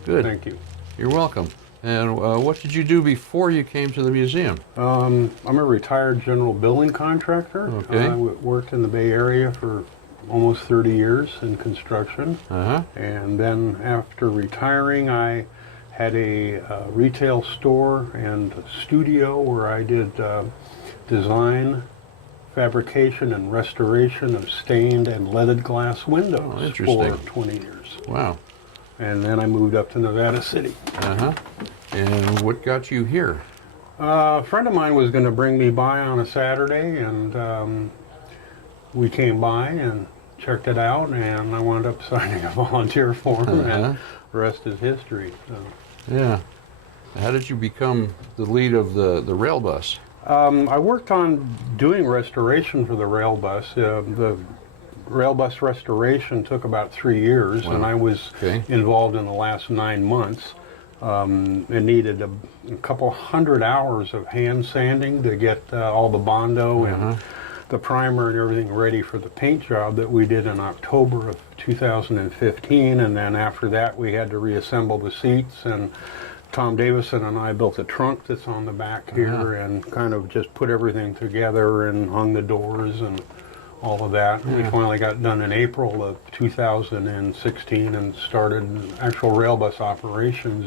Good. Thank you. You're welcome. And what did you do before you came to the museum? I'm a retired general building contractor. Okay. I worked in the Bay Area for almost 30 years in construction. Uh-huh. And then after retiring, I had a retail store and a studio where I did design, fabrication, and restoration of stained and leaded glass windows Oh, interesting. for 20 years. Wow. And then I moved up to Nevada City. Uh-huh. And what got you here? A friend of mine was going to bring me by on a Saturday, and we came by and checked it out, and I wound up signing a volunteer form, and the rest is history. So. Yeah. How did you become the lead of the rail bus? I worked on doing restoration for the rail bus. The rail bus restoration took about 3 years, Wow. and I was involved in the last 9 months. It needed a couple hundred hours of hand sanding to get all the Bondo and the primer and everything ready for the paint job that we did in October of 2015. And then after that, we had to reassemble the seats, and Tom Davison and I built a trunk that's on the back here and kind of just put everything together and hung the doors and all of that. We finally got done in April of 2016 and started actual rail bus operations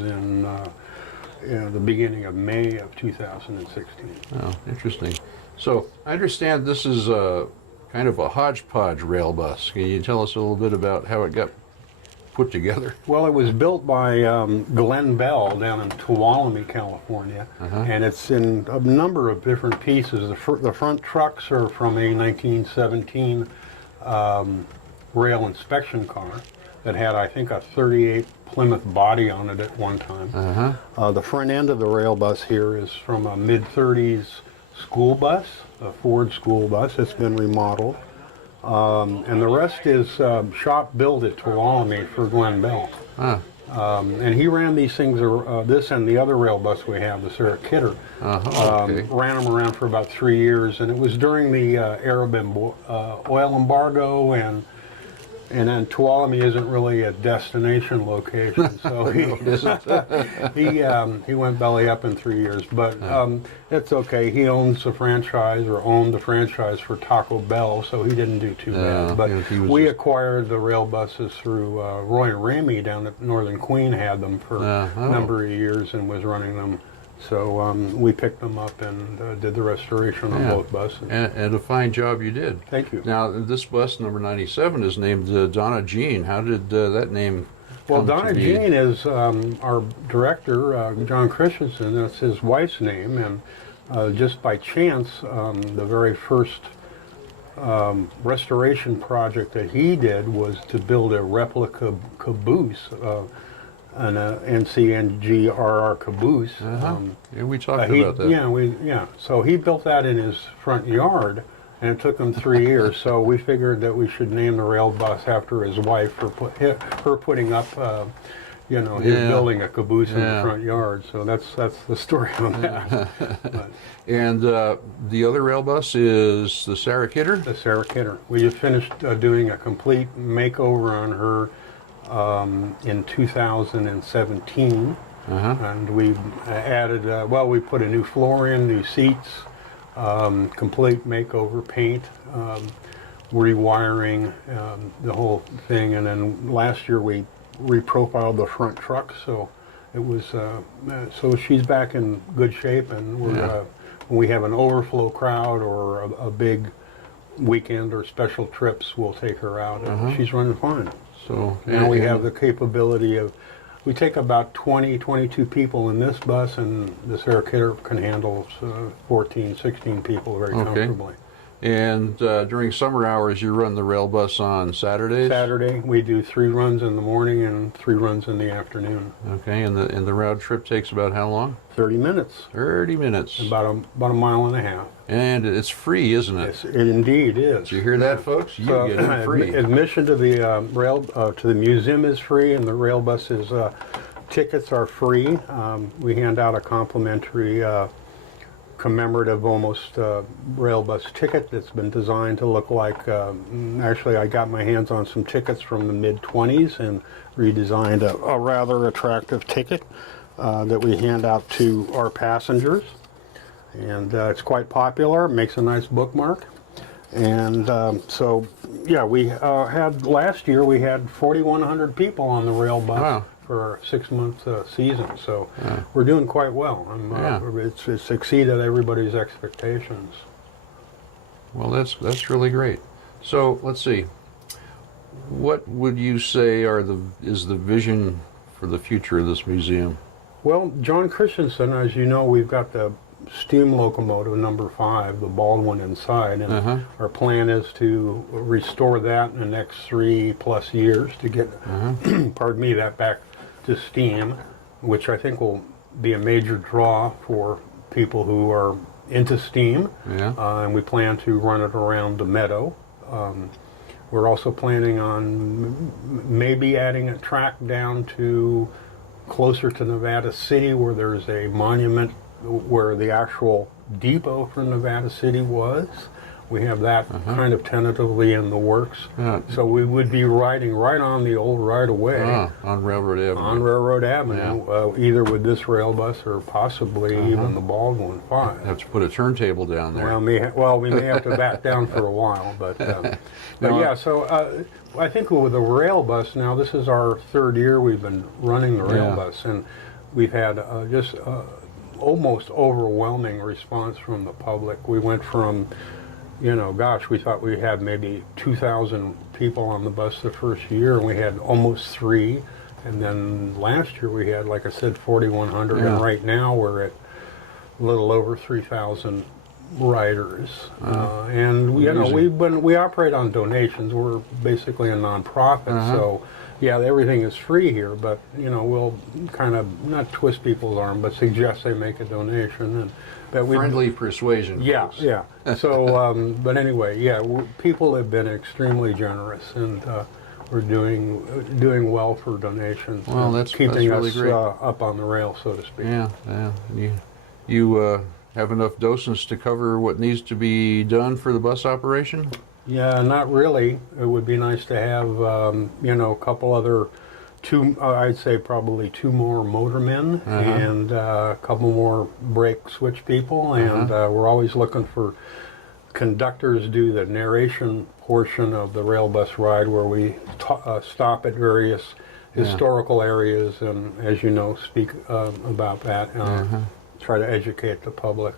in the beginning of May of 2016. Oh, interesting. So I understand this is kind of a hodgepodge rail bus. Can you tell us a little bit about how it got put together? Well, it was built by Glenn Bell down in Tuolumne, California, and it's in a number of different pieces. The front trucks are from a 1917 rail inspection car that had, I think, a 38 Plymouth body on it at one time. The front end of the rail bus here is from a mid-30s school bus, a Ford school bus. It's been remodeled. And the rest is shop built at Tuolumne for Glenn Bell. And he ran these things, this and the other rail bus we have, the Sarah Kidder. Okay. Ran them around for about 3 years, and it was during the Arab oil embargo, and then Tuolumne isn't really a destination location, so he went belly up in 3 years. But it's okay. He owns the franchise, or owned the franchise for Taco Bell, so he didn't do too bad. But we acquired the rail buses through Roy and Ramey down at Northern Queen, had them for a number of years and was running them. So we picked them up and did the restoration on both buses. And a fine job you did. Thank you. Now, this bus, number 97, is named Donna Jean. How did that name Well, come to Donna be? Jean is our director, John Christensen. That's his wife's name. And just by chance, the very first restoration project that he did was to build a replica caboose, an NCNGRR caboose. Yeah, we talked about that. Yeah. So he built that in his front yard, and it took him 3 years. So we figured that we should name the rail bus after his wife for her putting up, his building a caboose in the front yard. So that's the story on that. But, And the other rail bus is the Sarah Kidder? the Sarah Kidder. We just finished doing a complete makeover on her in 2017, and we added, we put a new floor in, new seats, complete makeover, paint, rewiring, the whole thing, and then last year we reprofiled the front truck, so it was, so she's back in good shape, and we're, when we have an overflow crowd or a big weekend or special trips, we'll take her out, and she's running fine. So Now we have the capability of, we take about 22 people in this bus, and the Sarah Kidder can handle 14, 16 people very comfortably. And during summer hours, you run the rail bus on Saturdays? Saturday, we do 3 runs in the morning and 3 runs in the afternoon. Okay, and the round trip takes about how long? 30 minutes. 30 minutes. About a mile and a half. And it's free, isn't it? Yes, it indeed is. Did you hear that, folks? You get it free. Admission to the to the museum is free, and the rail buses tickets are free. We hand out a complimentary commemorative almost rail bus ticket that's been designed to look like, actually I got my hands on some tickets from the mid-20s and redesigned a rather attractive ticket that we hand out to our passengers. And it's quite popular, makes a nice bookmark. And so, yeah, we had, last year we had 4,100 people on the rail bus for our 6-month season. So we're doing quite well. It's exceeded everybody's expectations. Well, that's really great. So let's see. What would you say is the vision for the future of this museum? Well, John Christensen, as you know, we've got the steam locomotive number 5, the Baldwin inside, and our plan is to restore that in the next 3+ years to get, pardon me, that back to steam, which I think will be a major draw for people who are into steam. And we plan to run it around the meadow. We're also planning on maybe adding a track down to closer to Nevada City, where there's a monument where the actual depot for Nevada City was. We have that kind of tentatively in the works. So we would be riding right on the old right-of-way. On Railroad Avenue. On Railroad Avenue, either with this rail bus or possibly even the Baldwin 5. Have to put a turntable down there. Well, we may have to back down for a while, but yeah. So I think with the rail bus now, this is our 3rd year we've been running the rail bus, and we've had just almost overwhelming response from the public. We went from, we thought we had maybe 2,000 people on the bus the first year, and we had almost 3. And then last year we had, like I said, 4,100, and right now we're at a little over 3,000 riders. And we operate on donations. We're basically a nonprofit, so yeah, everything is free here, but we'll kind of not twist people's arm, but suggest they make a donation. And friendly persuasion. Yeah, folks. yeah. So, but anyway, yeah, people have been extremely generous, and we're doing well for donations. Well, and that's keeping really us great. up on the rail, so to speak. Yeah, yeah. You have enough docents to cover what needs to be done for the bus operation? Yeah, not really. It would be nice to have, a couple other, I'd say probably 2 more motormen and a couple more brake switch people. And we're always looking for conductors do the narration portion of the rail bus ride where we stop at various historical areas and, as you know, speak about that. Try to educate the public,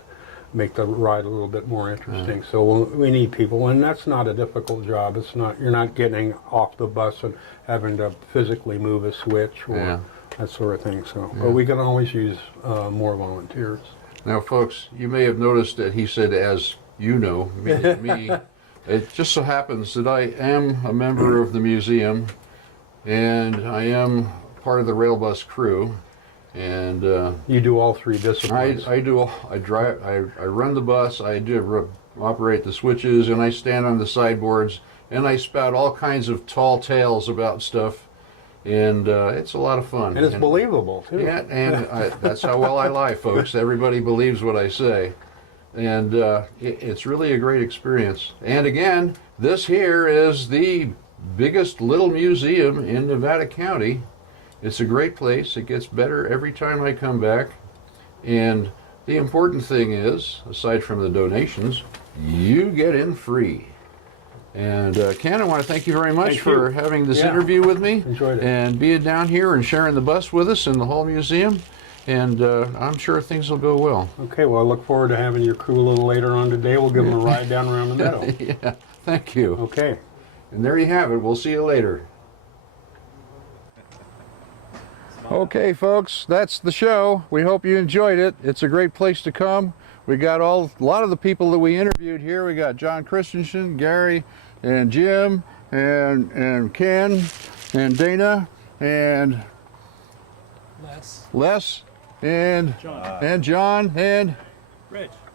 make the ride a little bit more interesting. So we need people, and that's not a difficult job. It's not, you're not getting off the bus and having to physically move a switch or that sort of thing. So, but we can always use more volunteers. Now, folks, you may have noticed that he said, as you know, me. It just so happens that I am a member of the museum, and I am part of the rail bus crew. And you do all 3 disciplines. I drive. I run the bus. I do operate the switches, and I stand on the sideboards, and I spout all kinds of tall tales about stuff, and it's a lot of fun. And it's believable too. Yeah, and that's how well I lie, folks. Everybody believes what I say, and it's really a great experience. And again, this here is the biggest little museum in Nevada County. It's a great place. It gets better every time I come back. And the important thing is, aside from the donations, you get in free. And Ken, I want to thank you very much for having this interview with me. Enjoyed it. And being down here and sharing the bus with us in the whole museum. And I'm sure things will go well. Okay, well, I look forward to having your crew a little later on today. We'll give them a ride down around the meadow. Yeah, thank you. Okay. And there you have it. We'll see you later. Okay, folks, that's the show. We hope you enjoyed it. It's a great place to come. We got a lot of the people that we interviewed here. We got John Christensen, Gary, and Jim, and Ken, and Dana, and Les, and John, and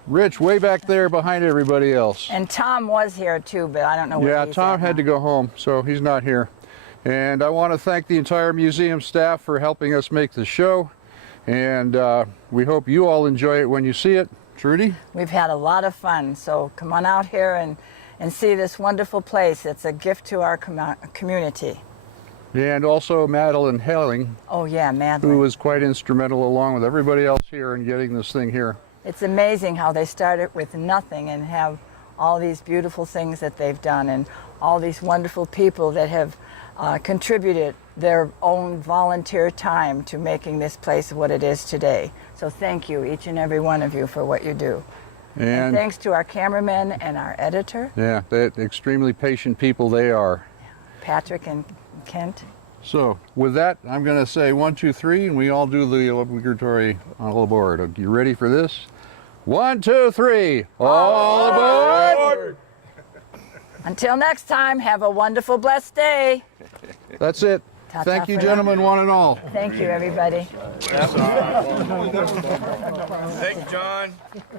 Rich, way back there behind everybody else. And Tom was here too, but I don't know where he's Tom at had now. to go home, so he's not here. And I want to thank the entire museum staff for helping us make the show. And we hope you all enjoy it when you see it. Trudy? We've had a lot of fun, so come on out here and see this wonderful place. It's a gift to our community. And also Madeline Helling, Oh yeah, Madeline. who was quite instrumental along with everybody else here in getting this thing here. It's amazing how they started with nothing and have all these beautiful things that they've done and all these wonderful people that have contributed their own volunteer time to making this place what it is today. So thank you, each and every one of you, for what you do. And thanks to our cameraman and our editor, Yeah, they're extremely patient people they are. Patrick and Kent. So with that, I'm going to say 1, 2, 3, and we all do the obligatory all aboard. Are you ready for this? 1, 2, 3, all aboard! Until next time, have a wonderful, blessed day. That's it. Ta-ta Thank you, for now. gentlemen, one and all. Thank you, everybody. Thank you, John.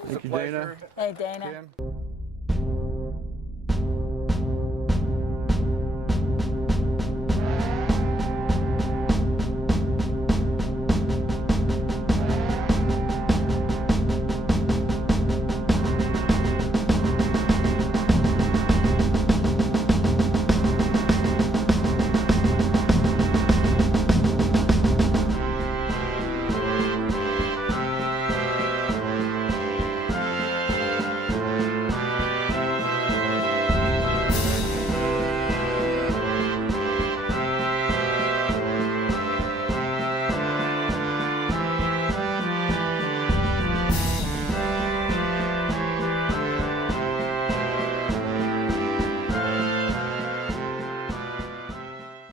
Thank you, Dana. Hey, Dana. Ken.